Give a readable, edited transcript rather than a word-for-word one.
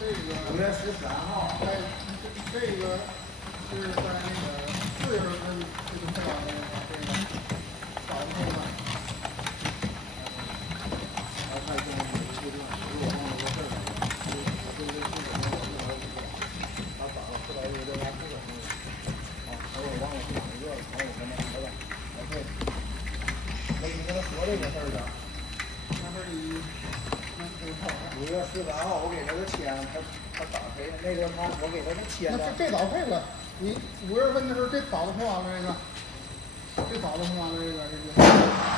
这个5月13号。哎，这个是在那个4月份这个配好的这个早上配的。我看现在这个如果忘了个事儿了，他打了400多个拉4个。啊，还有我忘了是哪一个了，还有我跟他说的。对。那你跟他说这个事儿的。那是以5月13号，我给他的签，他打赔那个我给他的签呢。这早配了，你5月份的时候这早都配完了这个，这早都配完了这个。